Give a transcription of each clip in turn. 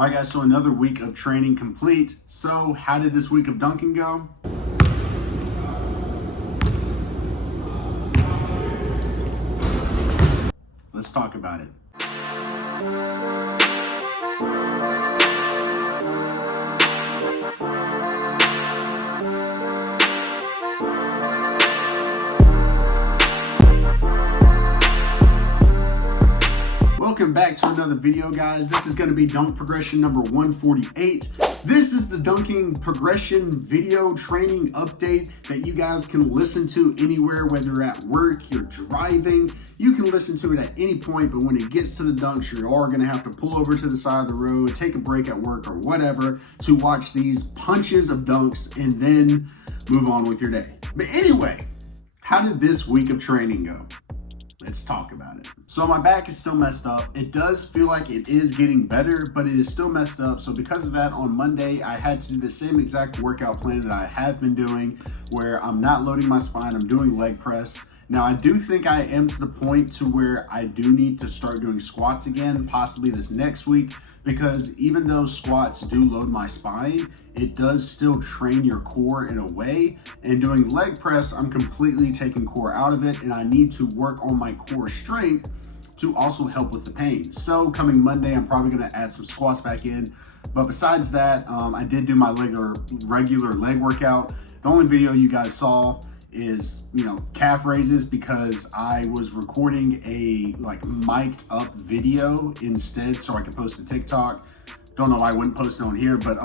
All right, guys, so another week of training complete. So how did this week of dunking go? Let's talk about it. Welcome back to another video, guys. This is going to be dunk progression number 148. This is the dunking progression video training update that you guys can listen to anywhere, whether you're at work, you're driving. You can listen to it at any point, but when it gets to the dunks, you are going to have to pull over to the side of the road, take a break at work or whatever to watch these punches of dunks and then move on with your day. But anyway, how did this week of training go? Let's talk about it. So my back is still messed up. It does feel like it is getting better, but it is still messed up. So because of that, on Monday, I had to do the same exact workout plan that I have been doing, where I'm not loading my spine, I'm doing leg press. Now, I do think I am to the point to where I do need to start doing squats again, possibly this next week, because even though squats do load my spine, it does still train your core in a way. And doing leg press, I'm completely taking core out of it, and I need to work on my core strength to also help with the pain. So coming Monday, I'm probably gonna add some squats back in. But besides that, I did do my regular leg workout. The only video you guys saw is, calf raises, because I was recording a mic'd up video instead so I could post to TikTok. Don't know why I wouldn't post it on here, but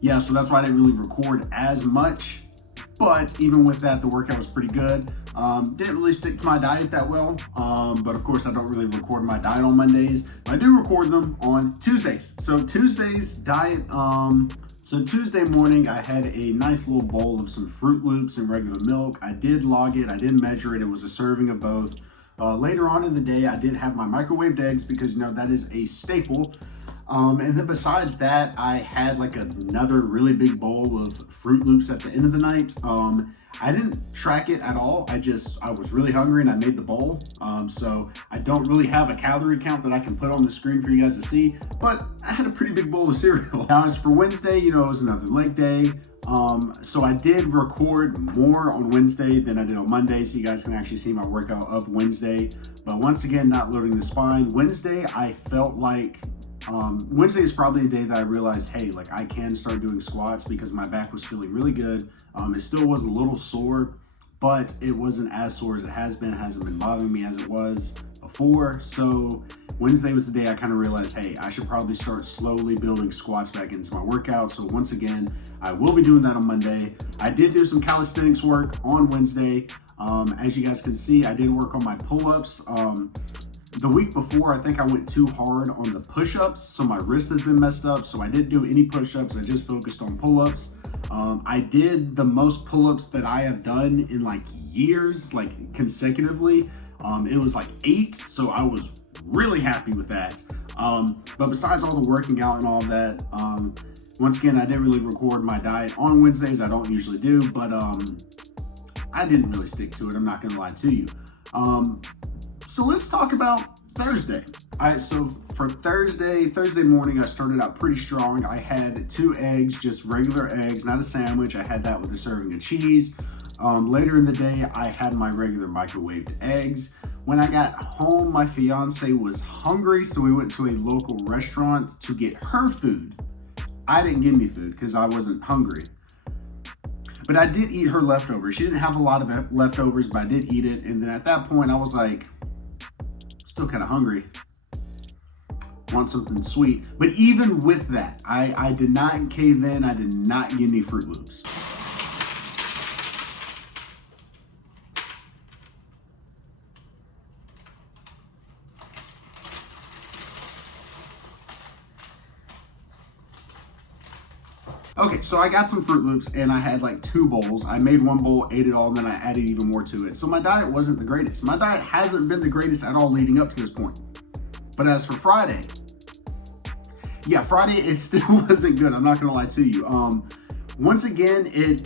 yeah, so that's why I didn't really record as much. But even with that, the workout was pretty good. Didn't really stick to my diet that well, but of course I don't really record my diet on Mondays. I do record them on Tuesdays. So Tuesday's diet, so Tuesday morning, I had a nice little bowl of some Fruit Loops and regular milk. I did log it, I did measure it, it was a serving of both. Later on in the day, I did have my microwaved eggs because, that is a staple. And then besides that, I had another really big bowl of Fruit Loops at the end of the night. I didn't track it at all. I was really hungry and I made the bowl. So I don't really have a calorie count that I can put on the screen for you guys to see, but I had a pretty big bowl of cereal. Now as for Wednesday, it was another leg day. So I did record more on Wednesday than I did on Monday, so you guys can actually see my workout of Wednesday. But once again, not loading the spine. Wednesday, I felt like Wednesday is probably a day that I realized, hey, I can start doing squats because my back was feeling really good. It still was a little sore, but it wasn't as sore as it has been. It hasn't been bothering me as it was before. So Wednesday was the day I kind of realized, hey, I should probably start slowly building squats back into my workout. So once again, I will be doing that on Monday. I did do some calisthenics work on Wednesday. As you guys can see, I did work on my pull-ups. The week before, I think I went too hard on the push-ups, so my wrist has been messed up, so I didn't do any push-ups. I just focused on pull-ups. I did the most pull-ups that I have done in years, consecutively. It was 8, so I was really happy with that. But besides all the working out and all that, once again, I didn't really record my diet on Wednesdays. I don't usually do, but I didn't really stick to it. I'm not gonna lie to you. So let's talk about Thursday. All right, so for Thursday morning, I started out pretty strong. I had 2 eggs, just regular eggs, not a sandwich. I had that with a serving of cheese. Later in the day, I had my regular microwaved eggs. When I got home, my fiance was hungry, so we went to a local restaurant to get her food. I didn't get any food because I wasn't hungry. But I did eat her leftovers. She didn't have a lot of leftovers, but I did eat it. And then at that point, I was still kind of hungry. Want something sweet. But even with that, I did not cave in. I did not get any Fruit Loops. Okay, so I got some Fruit Loops and I had 2 bowls. I made 1 bowl, ate it all, and then I added even more to it. So my diet wasn't the greatest. My diet hasn't been the greatest at all leading up to this point. But as for Friday, Friday, it still wasn't good. I'm not gonna lie to you. Once again, it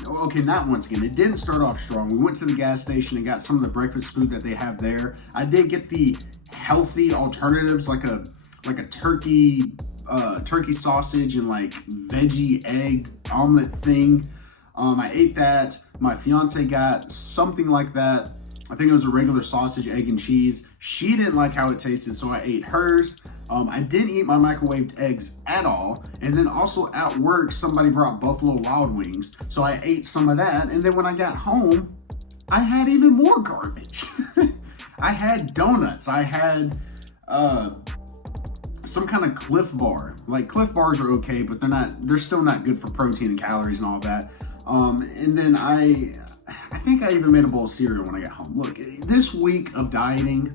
didn't start off strong. We went to the gas station and got some of the breakfast food that they have there. I did get the healthy alternatives, like a turkey turkey sausage and like veggie egg omelet thing. I ate that. My fiance got something like that. I think it was a regular sausage, egg, and cheese. She didn't like how it tasted, so I ate hers. I didn't eat my microwaved eggs at all. And then also at work, somebody brought Buffalo Wild Wings, so I ate some of that. And then when I got home, I had even more garbage. I had donuts. I had some kind of Cliff Bar. Like, Cliff Bars are okay, but they're still not good for protein and calories and all that. And then I think I even made a bowl of cereal when I got home. Look, this week of dieting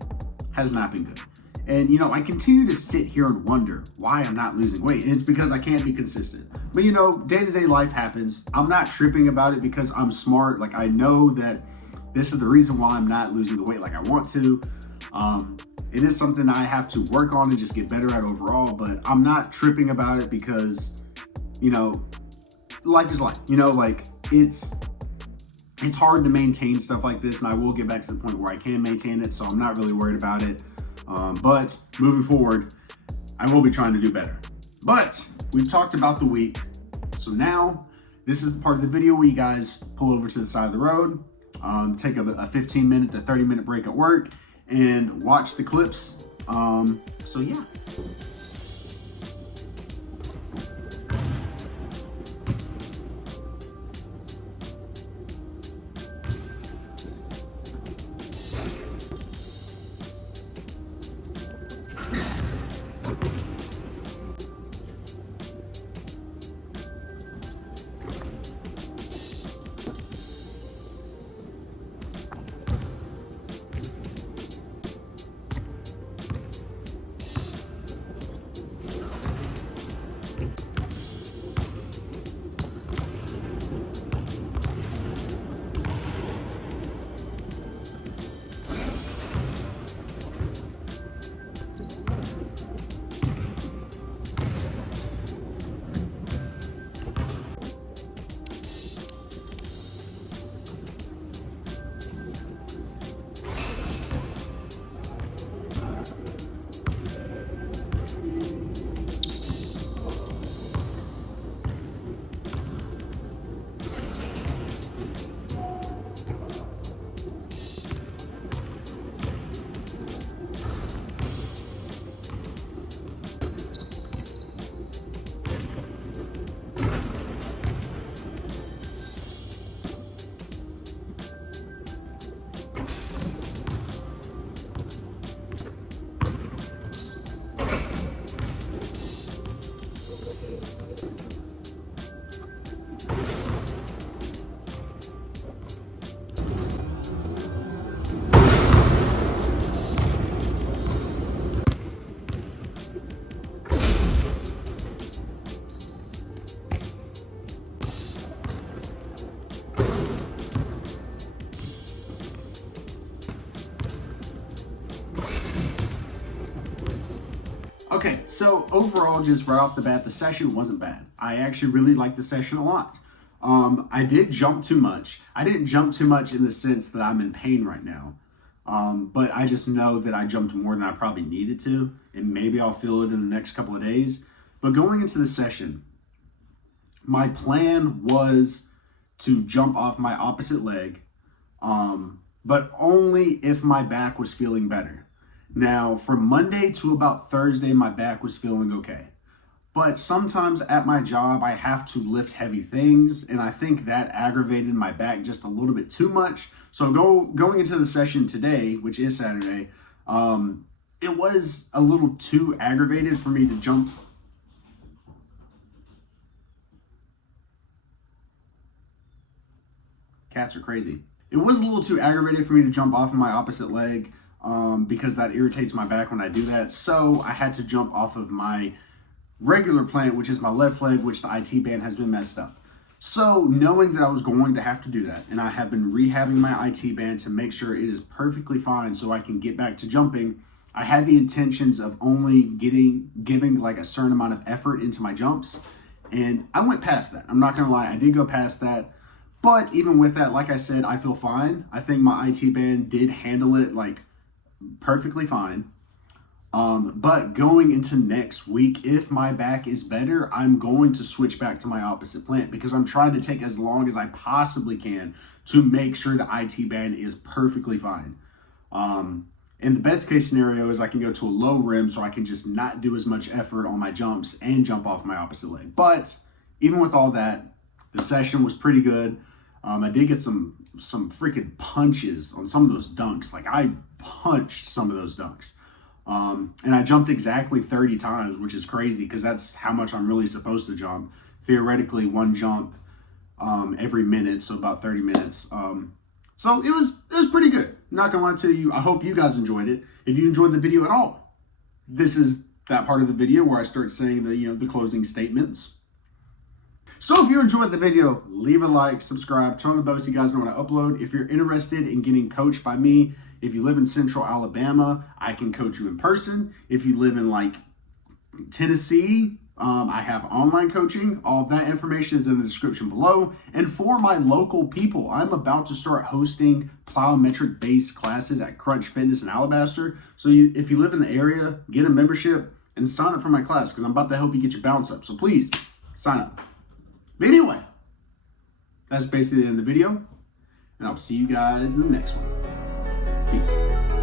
has not been good. And, you know, I continue to sit here and wonder why I'm not losing weight. And it's because I can't be consistent. But, you know, day-to-day life happens. I'm not tripping about it because I'm smart. Like, I know that this is the reason why I'm not losing the weight like I want to. It is something I have to work on and just get better at overall. But I'm not tripping about it because, you know, life is life. You know, like, it's hard to maintain stuff like this, and I will get back to the point where I can maintain it, so I'm not really worried about it. But moving forward, I will be trying to do better. But we've talked about the week, so now this is the part of the video where you guys pull over to the side of the road, take a 15-minute to 30-minute break at work, and watch the clips. So yeah. Okay, so overall, just right off the bat, the session wasn't bad. I actually really liked the session a lot. I did jump too much. I didn't jump too much in the sense that I'm in pain right now. But I just know that I jumped more than I probably needed to, and maybe I'll feel it in the next couple of days. But going into the session, my plan was to jump off my opposite leg, but only if my back was feeling better. Now, from Monday to about Thursday, my back was feeling okay. But sometimes at my job, I have to lift heavy things, and I think that aggravated my back just a little bit too much. So going into the session today, which is Saturday, it was a little too aggravated for me to jump. Cats are crazy. It was a little too aggravated for me to jump off of my opposite leg because that irritates my back when I do that. So I had to jump off of my regular plant, which is my left leg, which the IT band has been messed up. So knowing that I was going to have to do that, and I have been rehabbing my IT band to make sure it is perfectly fine so I can get back to jumping, I had the intentions of only giving like a certain amount of effort into my jumps, and I went past that. I'm not gonna lie, I did go past that. But even with that, like I said, I feel fine. I think my IT band did handle it like perfectly fine. But going into next week, if my back is better, I'm going to switch back to my opposite plant because I'm trying to take as long as I possibly can to make sure the IT band is perfectly fine. And the best case scenario is I can go to a low rim so I can just not do as much effort on my jumps and jump off my opposite leg. But even with all that, the session was pretty good. I did get some freaking punches on some of those dunks. Like I punched some of those dunks. And I jumped exactly 30 times, which is crazy because that's how much I'm really supposed to jump. Theoretically, one jump every minute, so about 30 minutes. So it was pretty good. Not gonna lie to you. I hope you guys enjoyed it. If you enjoyed the video at all, this is that part of the video where I start saying the closing statements. So if you enjoyed the video, leave a like, subscribe, turn on the bell so you guys know when I upload. If you're interested in getting coached by me, if you live in Central Alabama, I can coach you in person. If you live in like Tennessee, I have online coaching. All of that information is in the description below. And for my local people, I'm about to start hosting plyometric-based classes at Crunch Fitness and Alabaster. So if you live in the area, get a membership and sign up for my class because I'm about to help you get your bounce up. So please, sign up. But anyway, that's basically the end of the video. And I'll see you guys in the next one. Peace.